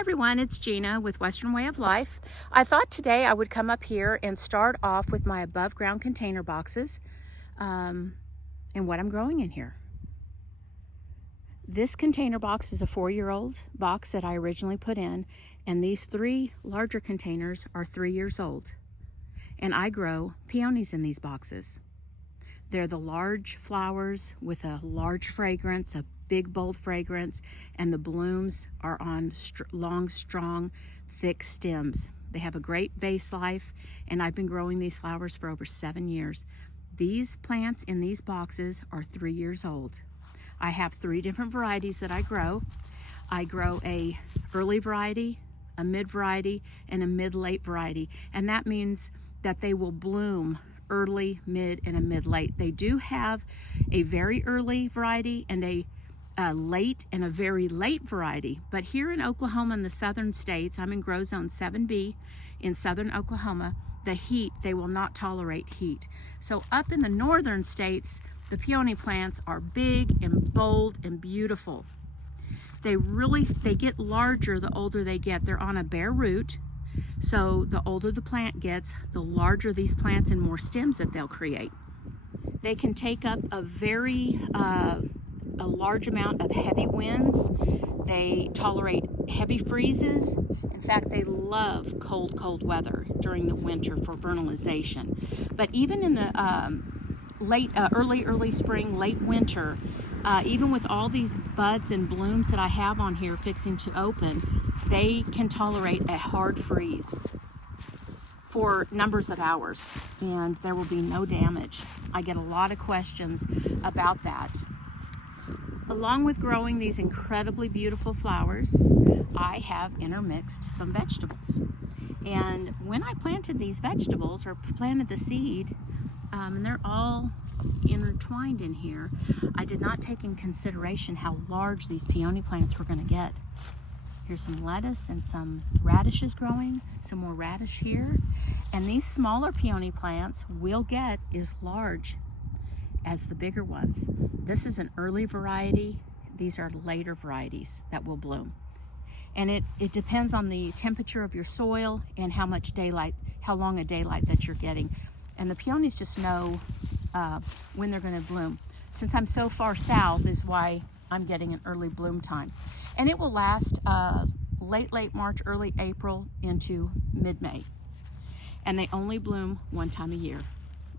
Hi everyone, it's Gina with Western Way of Life. I thought today I would come up here and start off with my above ground container boxes and what I'm growing in here. This container box is a 4-year-old box that I originally put in, and these 3 larger containers are 3 years old. And I grow peonies in these boxes. They're the large flowers with a large fragrance, a big bold fragrance, and the blooms are on long, strong, thick stems. They have a great vase life, and I've been growing these flowers for over 7 years. These plants in these boxes are 3 years old. I have 3 different varieties that I grow. I grow a early variety, a mid variety, and a mid-late variety, and that means that they will bloom early, mid, and a mid-late. They do have a very early variety and a late and a very late variety, but here in Oklahoma in the southern states, I'm in grow zone 7B in southern Oklahoma, the heat, they will not tolerate heat. So up in the northern states, the peony plants are big and bold and beautiful. They get larger the older they get. They're on a bare root, so the older the plant gets, the larger these plants and more stems that they'll create. They can take up a large amount of heavy winds. They tolerate heavy freezes. In fact, they love cold weather during the winter for vernalization. But even in the early spring, late winter, even with all these buds and blooms that I have on here fixing to open, they can tolerate a hard freeze for numbers of hours, and there will be no damage. I get a lot of questions about that. Along with growing these incredibly beautiful flowers, I have intermixed some vegetables. And when I planted these vegetables, or planted the seed, and they're all intertwined in here, I did not take in consideration how large these peony plants were going to get. Here's some lettuce and some radishes growing, some more radish here. And these smaller peony plants will get as large as the bigger ones. This is an early variety. These are later varieties that will bloom. And it depends on the temperature of your soil and how much daylight, how long a daylight that you're getting. And the peonies just know when they're going to bloom. Since I'm so far south is why I'm getting an early bloom time. And it will last late March, early April into mid-May. And they only bloom one time a year.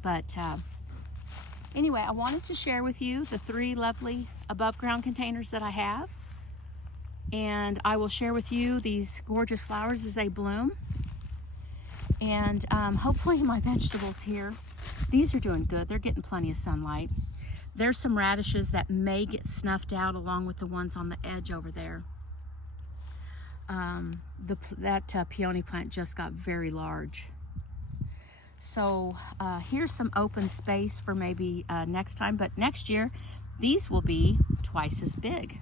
But anyway, I wanted to share with you the 3 lovely above ground containers that I have. And I will share with you these gorgeous flowers as they bloom. And hopefully my vegetables here, these are doing good. They're getting plenty of sunlight. There's some radishes that may get snuffed out along with the ones on the edge over there. That peony plant just got very large. So here's some open space for maybe next time, but next year these will be twice as big.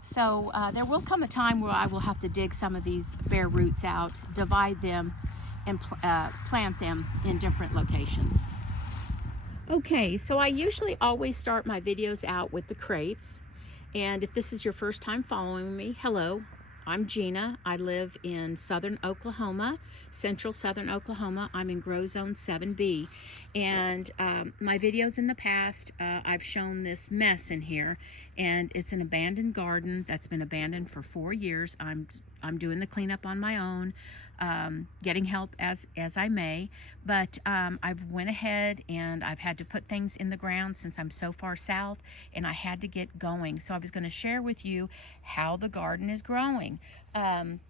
So there will come a time where I will have to dig some of these bare roots out, divide them, and plant them in different locations. Okay, so I usually always start my videos out with the crates, and if this is your first time following me, hello. I'm Gina. I live in southern Oklahoma, central southern Oklahoma. I'm in grow zone 7B. And my videos in the past, I've shown this mess in here. And it's an abandoned garden that's been abandoned for 4 years. I'm doing the cleanup on my own, getting help as I may. But I've went ahead and I've had to put things in the ground since I'm so far south, and I had to get going. So I was going to share with you how the garden is growing.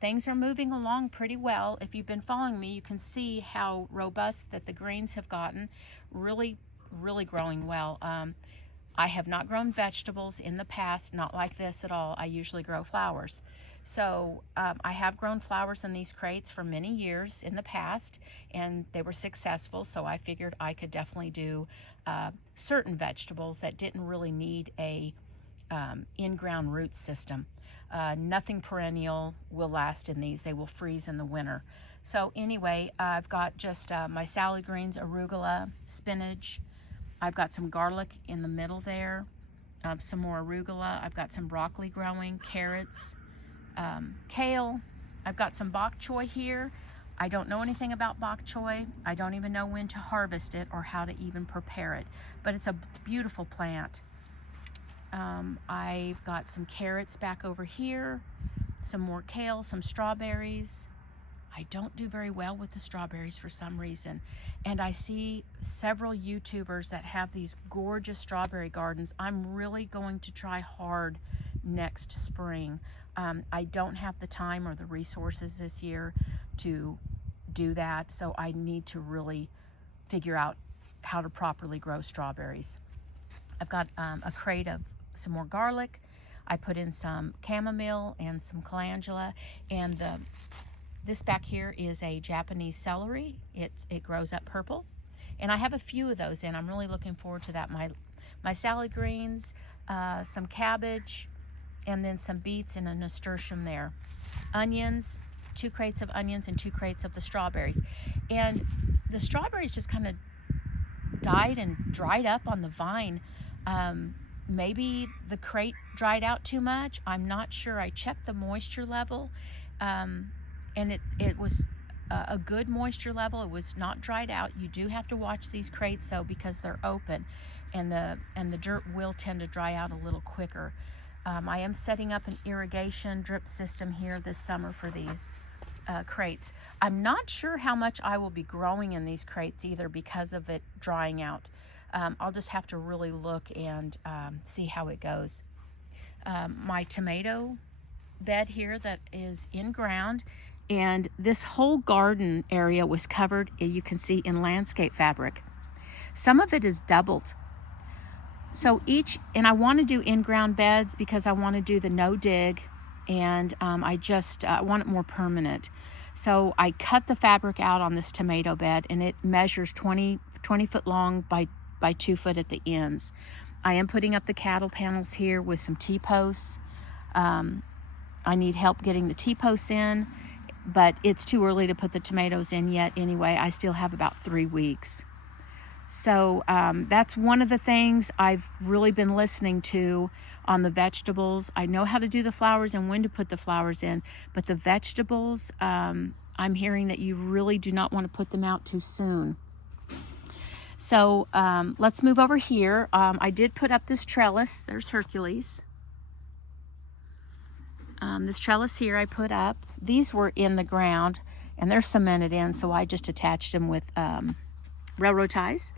Things are moving along pretty well. If you've been following me, you can see how robust that the greens have gotten. Really growing well. I have not grown vegetables in the past, not like this at all. I usually grow flowers. So I have grown flowers in these crates for many years in the past, and they were successful, so I figured I could definitely do certain vegetables that didn't really need a in-ground root system. Nothing perennial will last in these. They will freeze in the winter. So anyway, I've got just my salad greens, arugula, spinach. I've got some garlic in the middle there, some more arugula. I've got some broccoli growing, carrots, kale. I've got some bok choy here. I don't know anything about bok choy. I don't even know when to harvest it or how to even prepare it, but it's a beautiful plant. I've got some carrots back over here, some more kale, some strawberries. I don't do very well with the strawberries for some reason. And I see several YouTubers that have these gorgeous strawberry gardens. I'm really going to try hard next spring. I don't have the time or the resources this year to do that, so I need to really figure out how to properly grow strawberries. I've got a crate of some more garlic. I put in some chamomile and some calendula, and this back here is a Japanese celery. It grows up purple, and I have a few of those in. I'm really looking forward to that. My salad greens, some cabbage, and then some beets and a nasturtium there. Onions, 2 crates of onions and 2 crates of the strawberries. And the strawberries just kind of died and dried up on the vine. Maybe the crate dried out too much. I'm not sure. I checked the moisture level, and it was a good moisture level. It was not dried out. You do have to watch these crates though, because they're open, and the dirt will tend to dry out a little quicker. I am setting up an irrigation drip system here this summer for these crates. I'm not sure how much I will be growing in these crates either because of it drying out. I'll just have to really look and see how it goes. My tomato bed here that is in ground, and this whole garden area was covered, you can see, in landscape fabric. Some of it is doubled. So and I want to do in-ground beds because I want to do the no dig, and I just want it more permanent. So I cut the fabric out on this tomato bed, and it measures 20 foot long by 2 foot at the ends. I am putting up the cattle panels here with some T-posts. I need help getting the T-posts in, but it's too early to put the tomatoes in yet anyway. I still have about 3 weeks. So that's one of the things I've really been listening to on the vegetables. I know how to do the flowers and when to put the flowers in, but the vegetables, I'm hearing that you really do not want to put them out too soon. So let's move over here. I did put up this trellis. There's Hercules. This trellis here I put up. These were in the ground and they're cemented in, so I just attached them with railroad ties.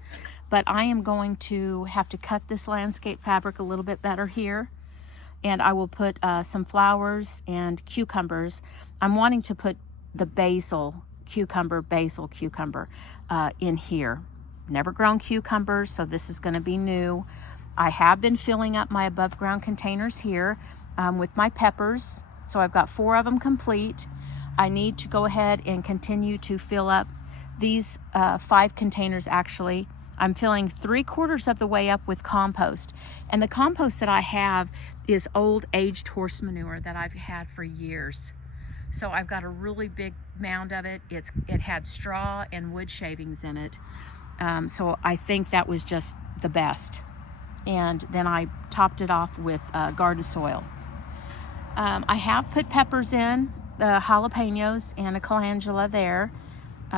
But I am going to have to cut this landscape fabric a little bit better here, and I will put some flowers and cucumbers. I'm wanting to put the basil cucumber in here. Never grown cucumbers, so this is going to be new. I have been filling up my above ground containers here with my peppers, so I've got 4 of them complete. I need to go ahead and continue to fill up these 5 containers. Actually, I'm filling 3/4 of the way up with compost, and the compost that I have is old aged horse manure that I've had for years. So I've got a really big mound of it. It had straw and wood shavings in it, so I think that was just the best. And then I topped it off with garden soil. I have put peppers in, the jalapenos and a calendula there.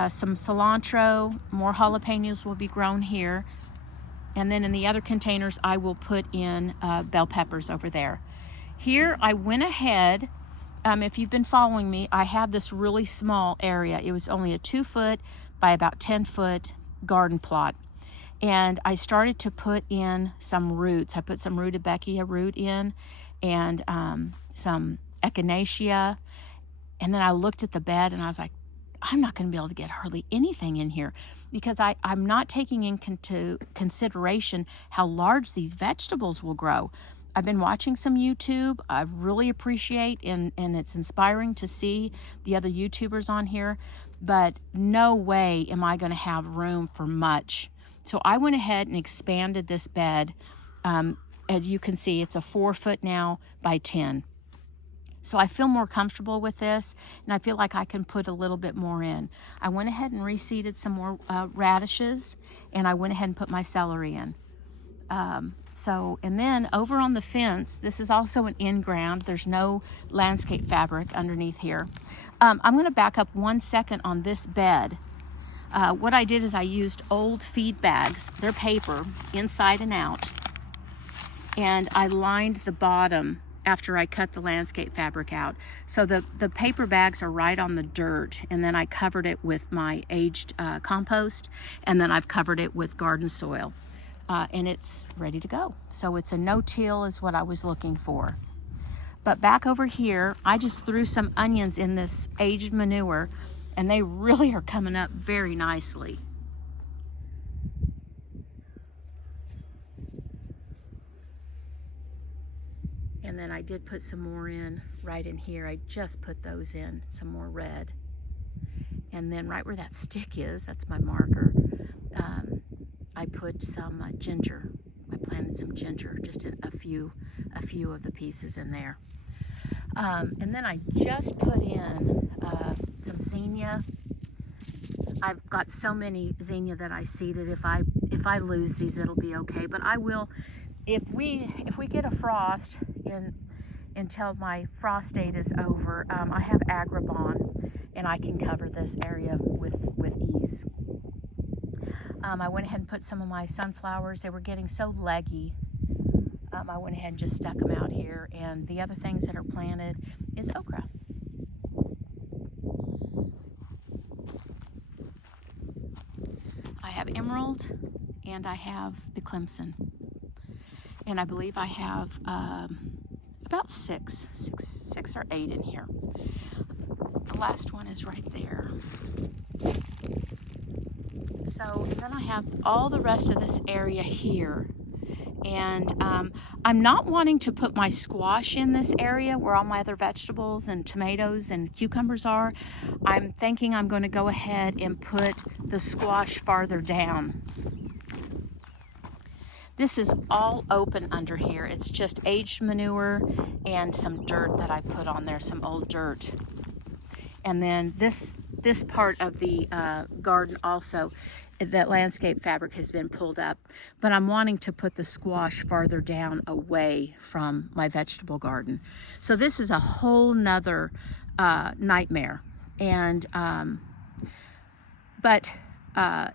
Some cilantro, more jalapenos will be grown here. And then in the other containers, I will put in bell peppers over there. Here, I went ahead, if you've been following me, I have this really small area. It was only a 2 foot by about 10 foot garden plot. And I started to put in some roots. I put some rutabaga root in, and some echinacea. And then I looked at the bed and I was like, I'm not going to be able to get hardly anything in here because I'm not taking into consideration how large these vegetables will grow. I've been watching some YouTube. I really appreciate, and it's inspiring to see the other YouTubers on here, but no way am I going to have room for much. So I went ahead and expanded this bed. As you can see, it's a 4 foot now by 10. So I feel more comfortable with this, and I feel like I can put a little bit more in. I went ahead and reseeded some more radishes, and I went ahead and put my celery in. And then over on the fence, this is also an in-ground. There's no landscape fabric underneath here. I'm going to back up 1 second on this bed. What I did is I used old feed bags. They're paper, inside and out. And I lined the bottom after I cut the landscape fabric out. So the paper bags are right on the dirt, and then I covered it with my aged compost, and then I've covered it with garden soil. And it's ready to go. So it's a no-till is what I was looking for. But back over here, I just threw some onions in this aged manure, and they really are coming up very nicely. And then I did put some more in right in here. I just put those in, some more red. And then right where that stick is, that's my marker, I put some ginger. I planted some ginger, just in a few of the pieces in there. And then I just put in some zinnia. I've got so many zinnia that I seeded. If I lose these, it'll be okay. But I will, if we get a frost until my frost date is over, I have Agribon, and I can cover this area with ease. I went ahead and put some of my sunflowers. They were getting so leggy. I went ahead and just stuck them out here. And the other things that are planted is okra. I have emerald, and I have the Clemson. And I believe I have about six or eight in here. The last one is right there. So then I have all the rest of this area here. And I'm not wanting to put my squash in this area where all my other vegetables and tomatoes and cucumbers are. I'm thinking I'm going to go ahead and put the squash farther down. This is all open under here. It's just aged manure and some dirt that I put on there, some old dirt. And then this part of the garden also, that landscape fabric has been pulled up, but I'm wanting to put the squash farther down away from my vegetable garden. So this is a whole nother nightmare. And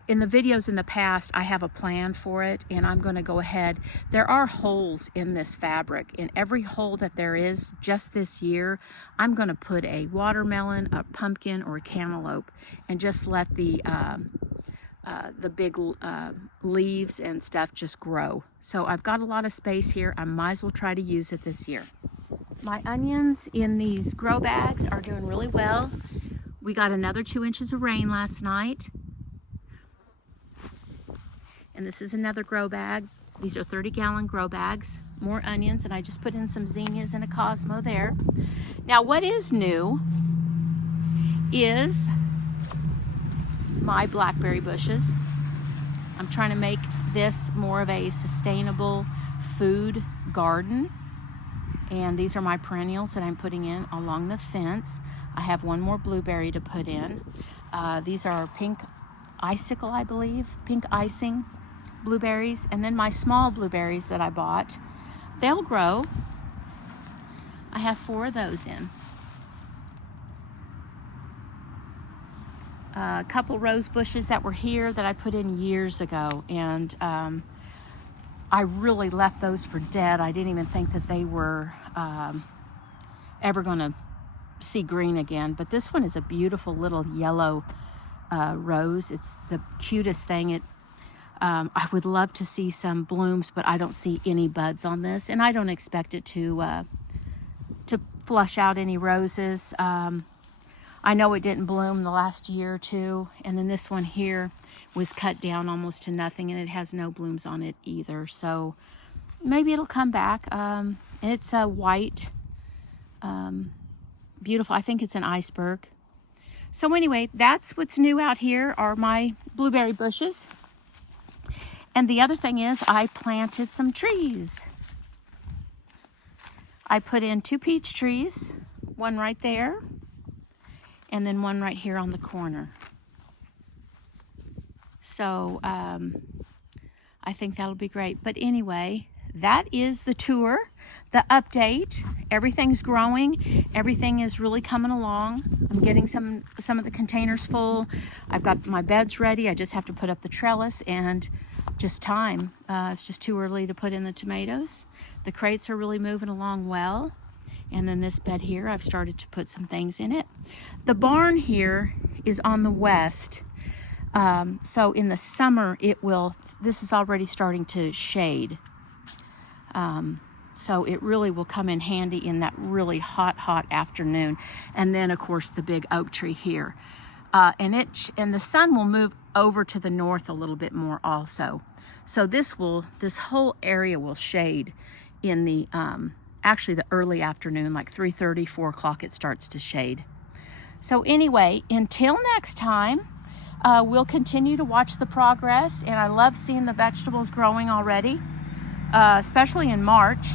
in the videos in the past, I have a plan for it, and I'm going to go ahead. There are holes in this fabric. In every hole that there is, just this year, I'm going to put a watermelon, a pumpkin, or a cantaloupe, and just let the big leaves and stuff just grow. So I've got a lot of space here. I might as well try to use it this year. My onions in these grow bags are doing really well. We got another 2 inches of rain last night. And this is another grow bag. These are 30-gallon grow bags. More onions, and I just put in some zinnias and a Cosmo there. Now what is new is my blackberry bushes. I'm trying to make this more of a sustainable food garden. And these are my perennials that I'm putting in along the fence. I have one more blueberry to put in. These are pink icicle, I believe, pink icing blueberries. And then my small blueberries that I bought, they'll grow. I have 4 of those in. A couple rose bushes that were here that I put in years ago, and I really left those for dead. I didn't even think that they were ever going to see green again. But this one is a beautiful little yellow rose. It's the cutest thing. I would love to see some blooms, but I don't see any buds on this, and I don't expect it to flush out any roses. I know it didn't bloom the last year or two, and then this one here was cut down almost to nothing, and it has no blooms on it either. So maybe it'll come back. It's a white, beautiful. I think it's an iceberg. So anyway, that's what's new out here are my blueberry bushes. And the other thing is I planted some trees. I put in 2 peach trees, one right there, and then one right here on the corner. So I think that'll be great. But anyway, that is the tour, the update. Everything's growing. Everything is really coming along. I'm getting some of the containers full. I've got my beds ready. I just have to put up the trellis and just time. It's just too early to put in the tomatoes. The crates are really moving along well. And then this bed here, I've started to put some things in it. The barn here is on the west. So in the summer, this is already starting to shade. So it really will come in handy in that really hot afternoon. And then of course the big oak tree here. And the sun will move over to the north a little bit more also. So this whole area will shade in the, actually the early afternoon, like 3:30, 4 o'clock, it starts to shade. So anyway, until next time, we'll continue to watch the progress, and I love seeing the vegetables growing already, especially in March.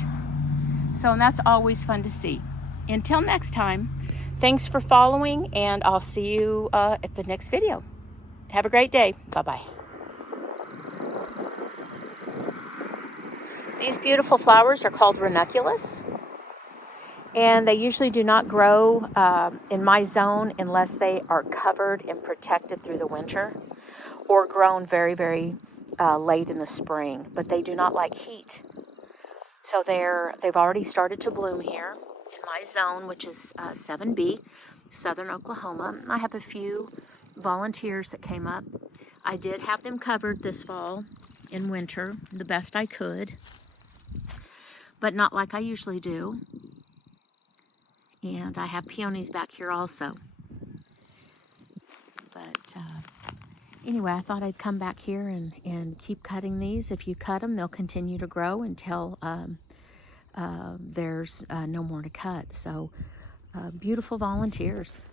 So, and that's always fun to see. Until next time, thanks for following, and I'll see you at the next video. Have a great day. Bye-bye. These beautiful flowers are called ranunculus, and they usually do not grow in my zone unless they are covered and protected through the winter or grown very, very late in the spring, but they do not like heat. So they've already started to bloom here in my zone, which is 7B, southern Oklahoma. I have a few volunteers that came up. I did have them covered this fall in winter the best I could, but not like I usually do. And I have peonies back here also. But anyway, I thought I'd come back here and keep cutting these. If you cut them, they'll continue to grow until there's no more to cut. So beautiful volunteers.